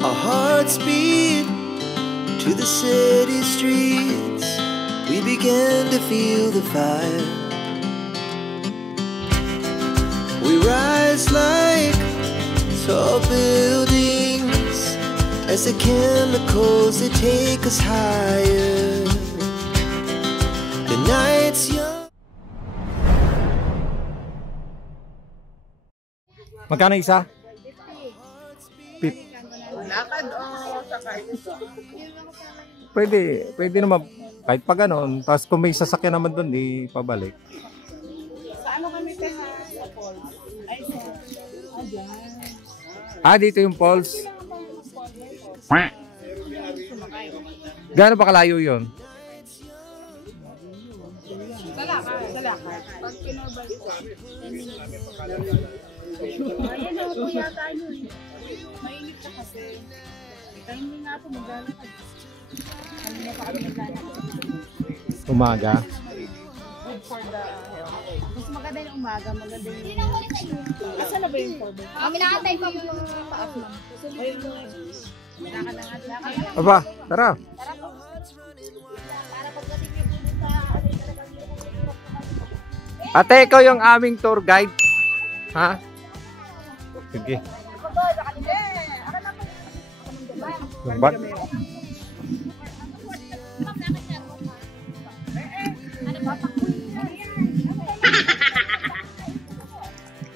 Our hearts beat to the city streets. We began to feel the fire. We rise like tall buildings as the chemicals, they take us higher. The night's young. Magkano isa? 50. Lakad o sakay? Pwede naman kahit pa ganon. Tapos kung may sasakyan naman doon, pabalik. Sa ano kami sa falls? Ay, sa dito yung falls. Gaano pa kalayo yun? Sa lakad. Pag kinobal ko. Ayan o, kuya tayo. Mainit na kasi. Ito hindi nga ito maglalakad. Kanina pa kami maglalakad. Umaga? Good for the health. Mas maganda yung umaga, maganda yung... Asa na ba yung cover? Kami nakatay pa yung paas mo. Lakad. Aba, tara. Ate, ikaw yung aming tour guide. Ha? Sige. Lumbat.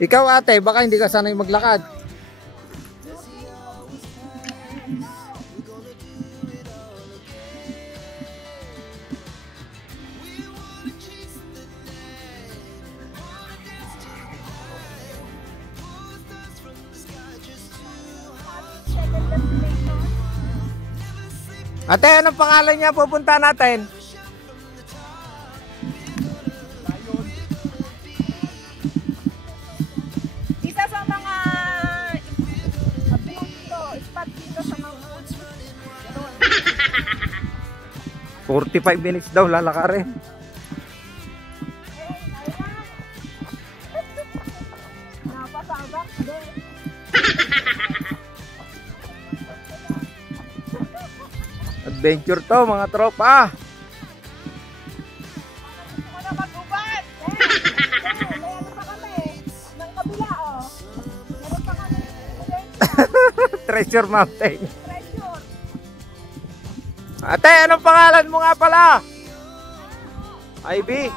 Ikaw ate, baka hindi ka sanay maglakad. Ate, anong pangalan niya pupunta natin? Isa sa mga spot dito sa mga 45 minutes daw lalakarin. napasabak. Adventure to mga tropa. Wala mag-ubat. Meron pa kami. Ng kabila o. Meron pa kami. Treasure Mountain. Treasure. Ate, anong pangalan mo nga pala? Ivy.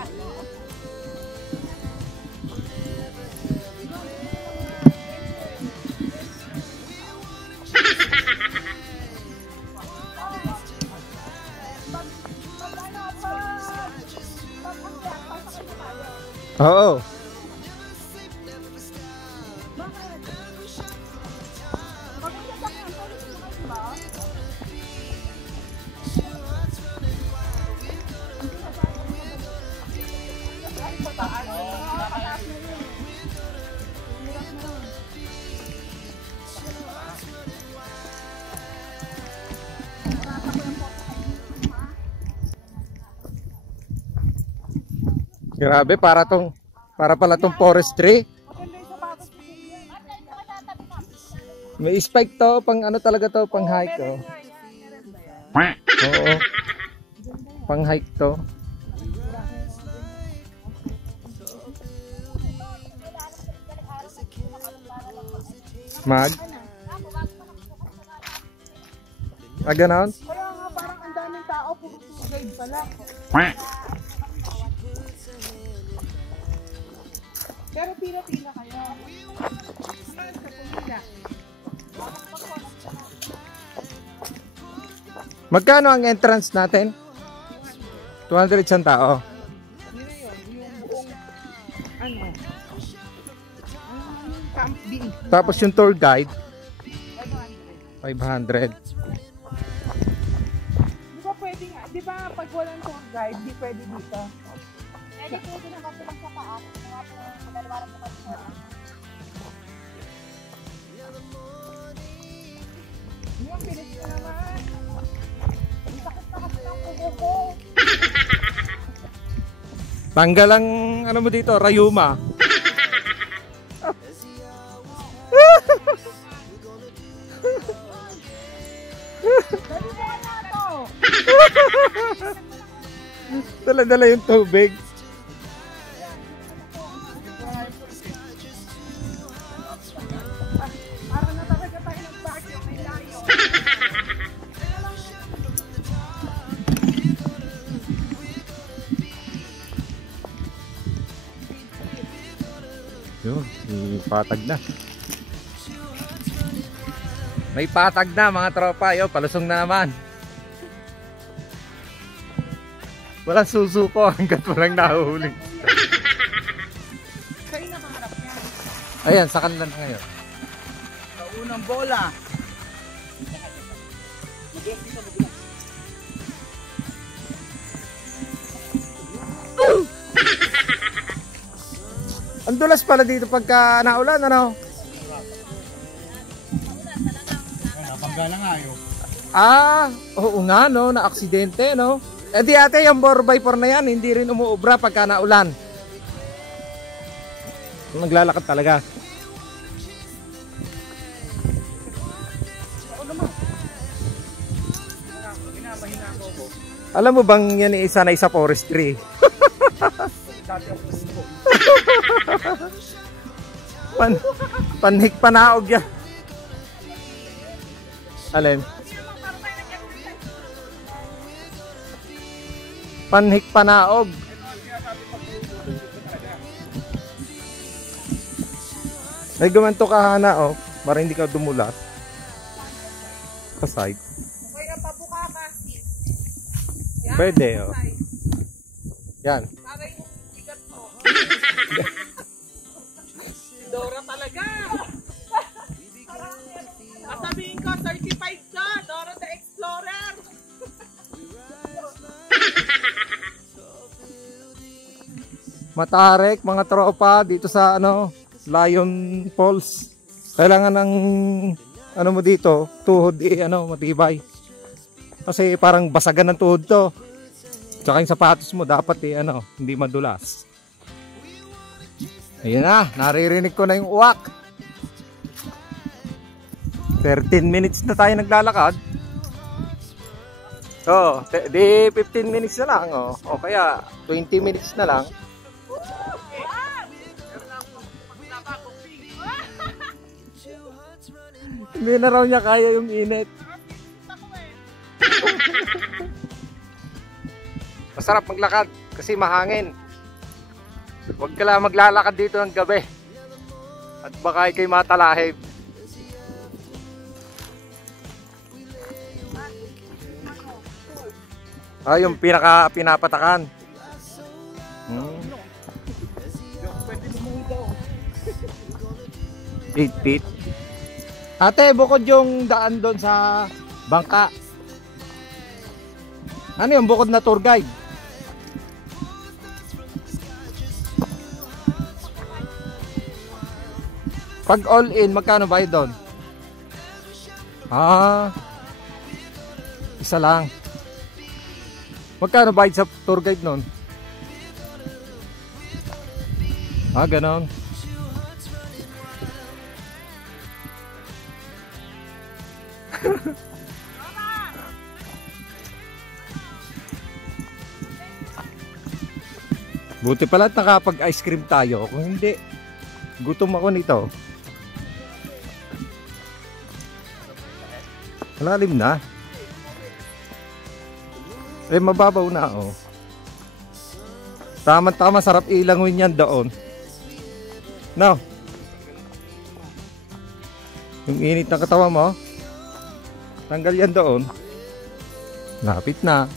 Oo. Grabe, para pala tong forestry. May spike to, pang ano talaga to, pang hike to. Oo. Pang hike to. Ganon? Kaya nga parang ang daming tao, puro guide pala. Pero pila-pila kayo. Saan ka pumila? Magkano ang entrance natin? 200 isang tao. Yun na yun, yung buong ano, camp din. Tapos yung tour guide, 500. 500. Di ba pwede nga, di ba pag walang tour guide, di pwede dito? Pwede po din ang kapitang sa paas. Magalawaran po kasi na. Yung pilit ko naman. Ang sakit na kasi ng pugo ko. Tanggal ang ano mo dito, rayuma. Dali mo na to. Dala-dala yung tubig. Para na talaga tayo ng bagyo. May layo. Yun, may patag na. May patag na mga tropa. Yo, palusong na naman. Walang susuko hanggat walang nahuhuli. Kayo nakaharap niya. Ayan, sa kanila na ngayon. Sa unang bola. Ang dulas pala dito pagka naulan, ano? Nabangga na nga yun. Ah, oo nga, no? Na-aksidente, no? Eh di ate, yung 4x4 na yan, hindi rin umuubra pagka naulan. Naglalakad talaga. Alam mo bang yan isa na isa forestry? Panhik panaog yan. Alin? Panhik panaog. May gumanto ka Hana, oh, para hindi ka dumulas. Pasay. Kaya pabuka kasi. Pwede, oh. Yan. Para yung bigat mo. Dora talaga. Sasabihin ko, certified ka. Dora the Explorer. Matarek, mga tropa dito sa ano, Lion Falls. Kailangan ng ano mo dito, tuhod ano, matibay. Kasi parang basagan ng tuhod to. Tsaka yung sapatos mo dapat ano, hindi madulas. Ayun na, naririnig ko na yung uwak. 13 minutes na tayo naglalakad. So, di 15 minutes na lang, oh. O kaya 20 minutes na lang. Hindi na raw niya kaya yung init. Masarap maglakad kasi mahangin. Huwag ka lang maglalakad dito ng gabi. At baka ikay matalahib. Ah, yung pinapatakan. 8 feet. Ate, bukod yung daan doon sa bangka. Ano yung bukod na tour guide? Pag all in, magkano ba yun doon? Ah, isa lang. Magkano ba sa tour guide nun? Ah, ganon. Buti pala nakapag ice cream tayo. Kung hindi, gutom ako nito. Malalim na. Eh, mababaw na, oh. Tama-tama, sarap ilanguin yan doon. No? Yung init ng katawan mo, tanggal yan doon. Lapit na.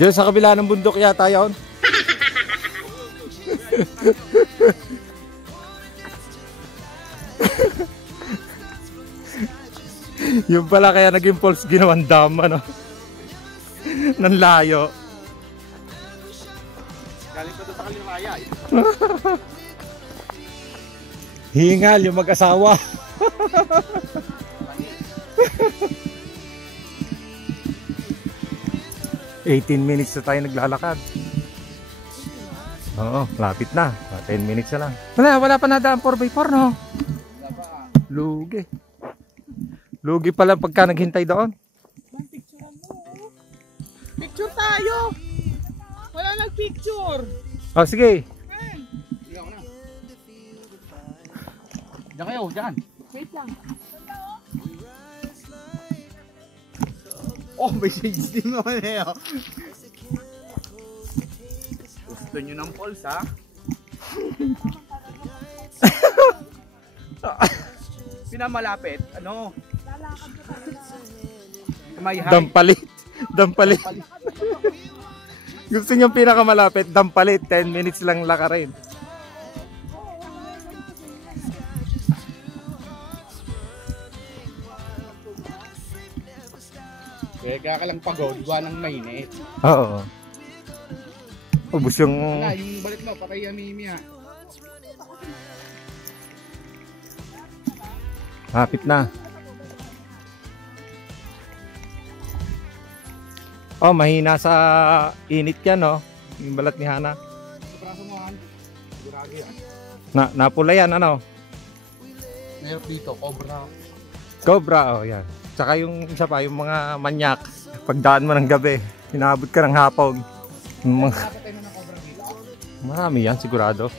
Diyan sa kabila ng bundok yata yun. Yung pala kaya naging falls ginawang dam, ano? Nang layo. Galing pa doon sa Kalimaya. Hingal yung mag-asawa. $18 minutes na tayo naglalakad. Oo, lapit na. 10 minutes na lang. Wala pa nadaan 4x4, no? Lugi. Lugi pala pagka naghintay doon. Picturean mo. Picture tayo. Wala nag-picture. Oh, sige. Sige ako na. Diyan kayo, diyan. Wait lang. Oh, may shades din naman eh. Oh. Gusto nyo ng pulse, ha? Pinamalapit, ano? May high. Dampalit. Dampalit. Gusto niyong pinakamalapit, dampalit. 10 minutes lang lakarin. Kaya ka lang pagod, gawa ng mainit. Oo. Ubus yung... Wala, yung balik mo, patay ang mimi ha. Hapit na. Oh, mahina sa init yan, no? Yung balat ni Hana. Sobrang sumuhan. Sigurado yan. Napula yan, ano? Meron dito, cobra. Cobra, oh, yan. Tsaka yung isa pa, yung mga manyak. Pagdaan mo ng gabi, inaabot ka ng hapon. Napatay mo ng cobra dito. Marami yan, sigurado.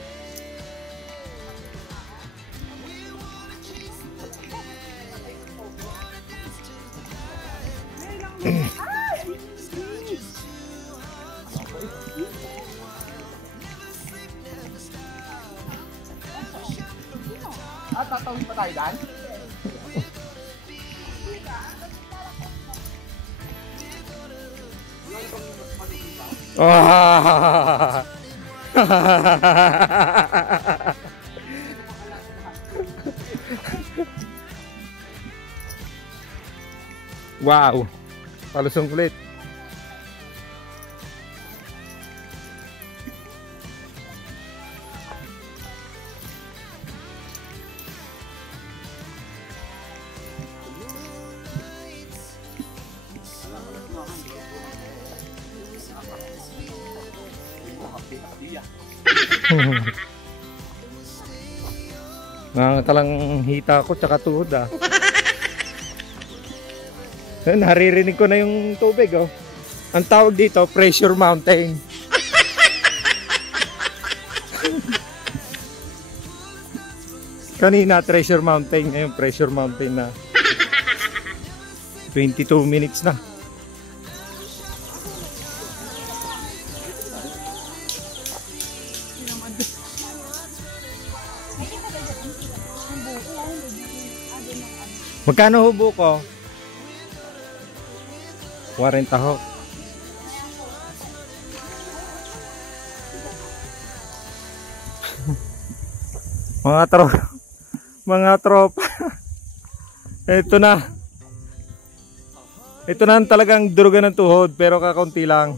Ah, tatawin pa tayo dyan? Ah! Wow! Palusong kulit. Nangangatawan hita ko tsaka tuhod ah. Naririnig ko na yung tubig oh. Ang tawag dito, pressure mountain. Kanina treasure mountain, ngayon pressure mountain na. 22 minutes na. Magkano hubo ko? 40 ho. Mga tropa. Ito na. Ito na ang talagang durugan ng tuhod pero kakaunti lang.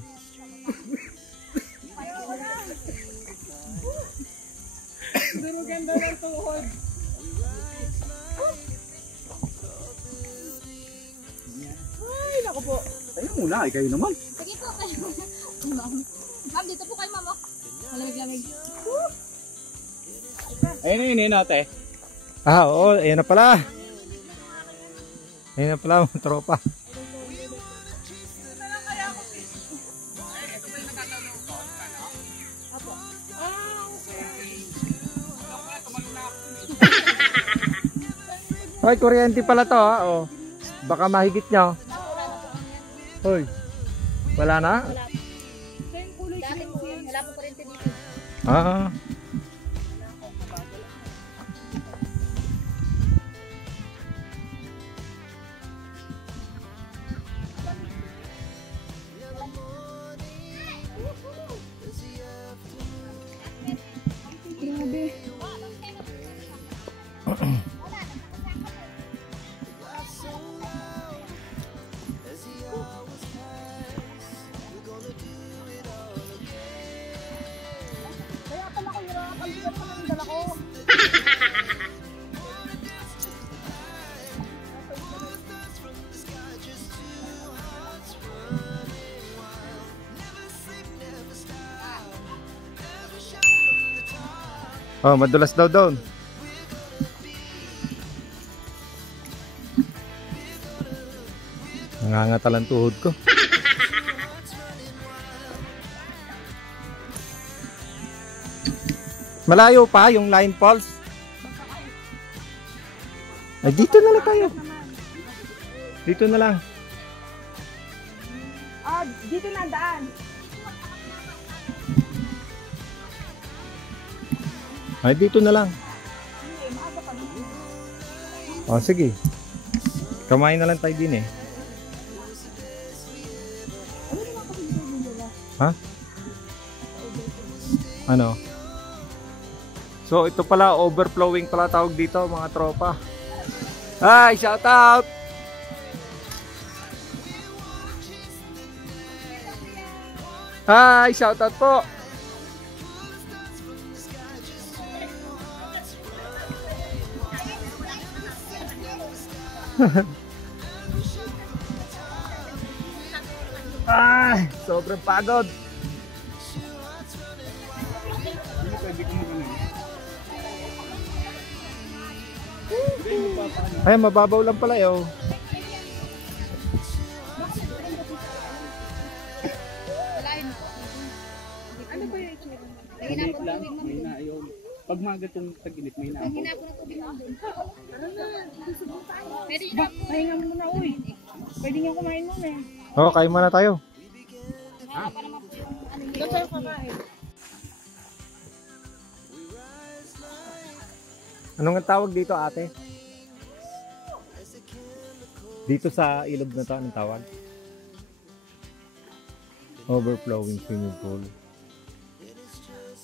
Durugan daw ng tuhod. Ay, naku po. Tayo muna, ay kayo naman. Sige po kayo. Ma'am, dito po kayo, ma'am. Malamig-lamig. Ayun yun, ate. Ah, oo, ayan na pala. Ayan na pala mga tropa. Hoy, kuryente pala to ha. Oh. Baka mahigit nyo. Hoy. Wala na? Dati po yun, wala po kurente dito. Ah. Kaya pala ko yung pag-iwan ko ng dala ko. Oh, madulas daw doon. Nangangatal ang tuhod ko. Malayo pa yung Lion Falls. Ay, dito na lang tayo. Dito na lang. Ah, dito na ang daan. Ay, dito na lang. O, sige. Kamain na lang tayo din eh. Ha? Ano? So, ito pala, overflowing pala tawag dito, mga tropa. Hi, shout out! Hi, shout out po! Ay, sobrang pagod. Ay, mababaw lang pala yun. Ano po yung itsura? Maliit lang, may na yun. Pag mga gatong tag-init, may na ako. Hinapon ng tubig lang doon. Pwede nyo na po. Pahinga muna, uy. Pwede nga kumain muna eh. Oo, kain muna tayo. Hanapan naman po yung ano Ito tayo kakain. Anong ang tawag dito, ate? Dito sa ilog na to, anong tawag? Overflowing swimming pool.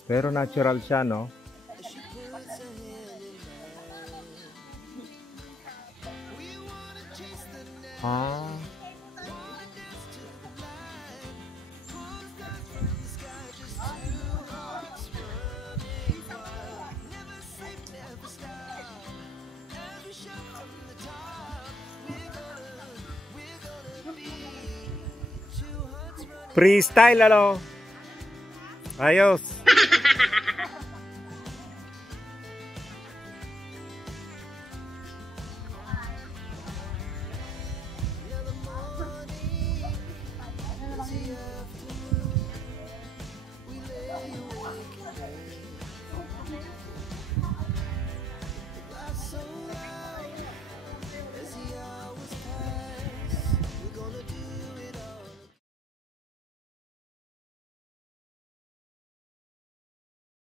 Pero natural siya, no? Ah. Freestyle, ano? Ayos.